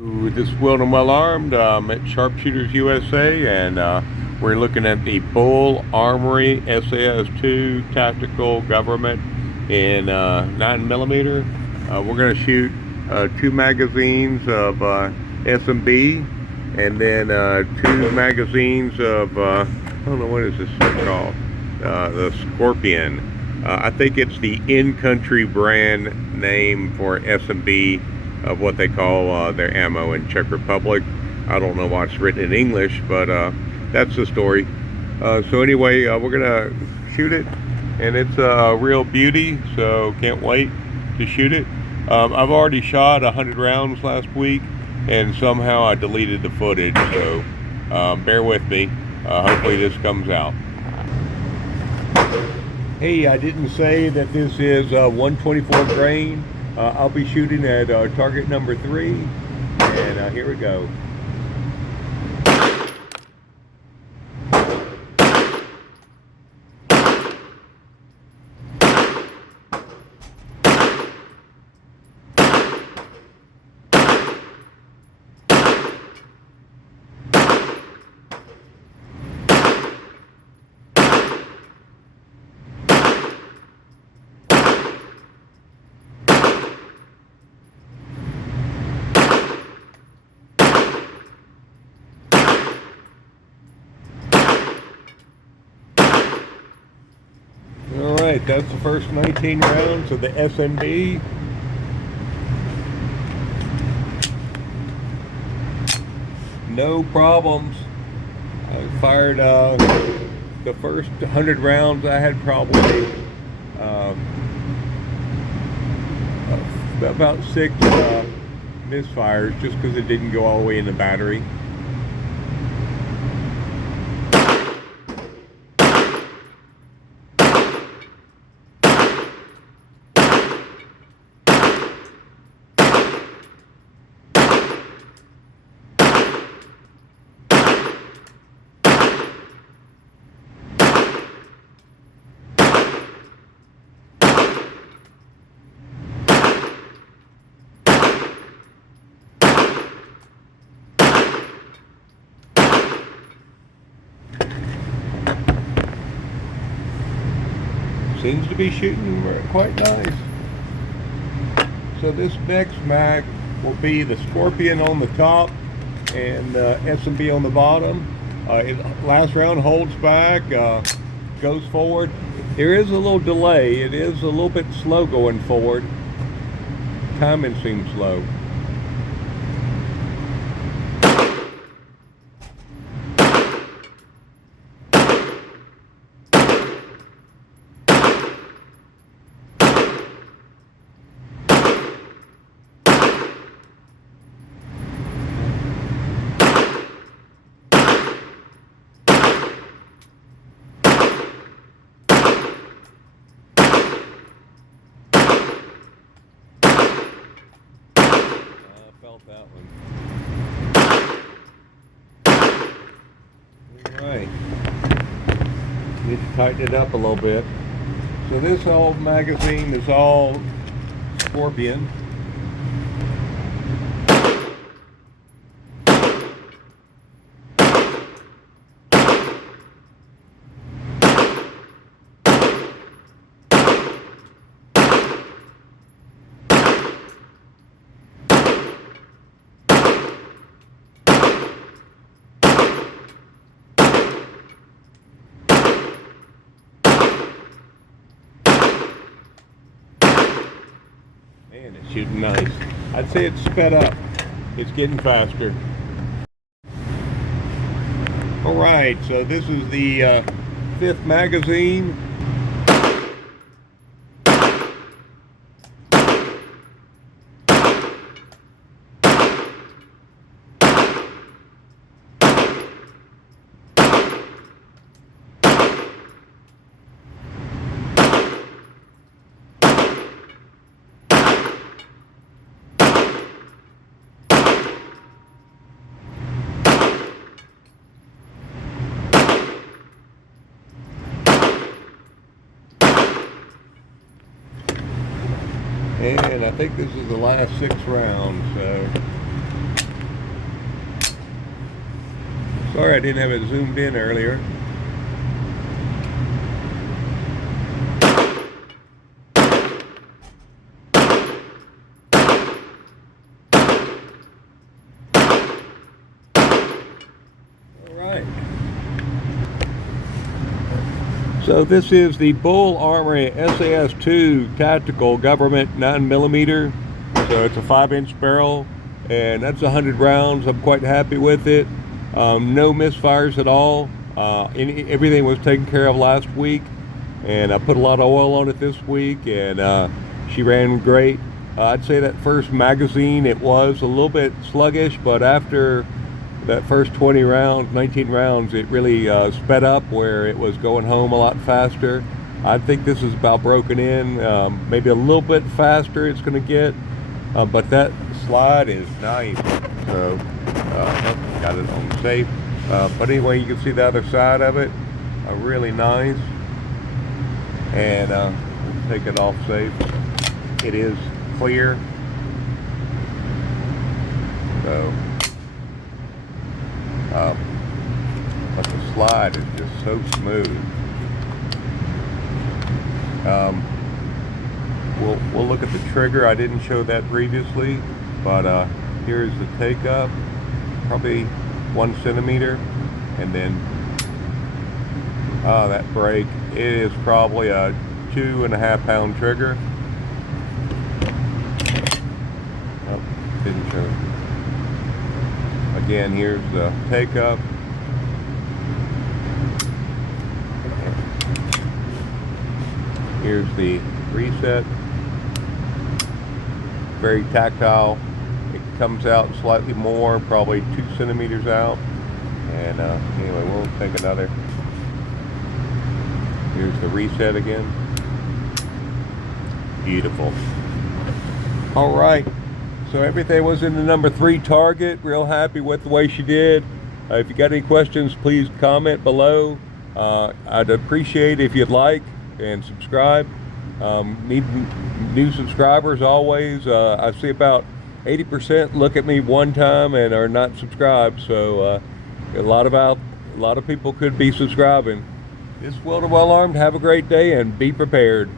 This is Will and Well Armed. I'm at Sharpshooters USA, and we're looking at the Bul Armory SAS2 Tactical Govt in 9mm. We're going to shoot 2 magazines of S&B, and then 2 magazines of I don't know, what is this called, the Scorpion. I think it's the in-country brand name for S&B of what they call their ammo in Czech Republic. I don't know why it's written in English, but that's the story. So anyway, we're gonna shoot it, and it's a real beauty, so can't wait to shoot it. I've already shot 100 rounds last week, and somehow I deleted the footage, so bear with me. Hopefully this comes out. Hey, I didn't say that this is 124 grain. I'll be shooting at target number 3, and here we go. Alright, that's the first 19 rounds of the S&B. No problems. I fired the first 100 rounds. I had probably about 6 misfires, just because it didn't go all the way in the battery. Seems to be shooting quite nice. So this next mag will be the Scorpion on the top and S&B on the bottom. Last round holds back, goes forward. There is a little delay. It is a little bit slow going forward. Timing seems slow. Felt that one. Alright. Need to tighten it up a little bit. So this old magazine is all Scorpion. Man, it's shooting nice. I'd say it's sped up. It's getting faster. Alright, so this is the 5th magazine. And I think this is the last 6 rounds, so Sorry I didn't have it zoomed in earlier. So this is the Bul Armory SAS2 Tactical Govt 9mm. So it's a 5-inch barrel, and that's 100 rounds. I'm quite happy with it. No misfires at all. Everything was taken care of last week, and I put a lot of oil on it this week, and she ran great. I'd say that first magazine, it was a little bit sluggish, but after that first 20 rounds, 19 rounds, it really sped up where it was going home a lot faster. I think this is about broken in, maybe a little bit faster it's going to get, but that slide is nice. So, got it on safe. But anyway, you can see the other side of it, really nice. And we'll take it off safe. It is clear. So. But the slide is just so smooth. We'll look at the trigger. I didn't show that previously, but here's the take up, probably 1 centimeter, and then that brake, it is probably a 2.5 pound trigger. Oh, didn't show it. Again, here's the take up. Here's the reset. Very tactile. It comes out slightly more, probably 2 centimeters out. And anyway, we'll take another. Here's the reset again. Beautiful. All right. So everything was in the number 3 target. Real happy with the way she did. If you got any questions, please comment below. I'd appreciate if you'd like and subscribe. Need new subscribers always. I see about 80% look at me one time and are not subscribed. So a lot of people could be subscribing. This is Bul Armed. Have a great day and be prepared.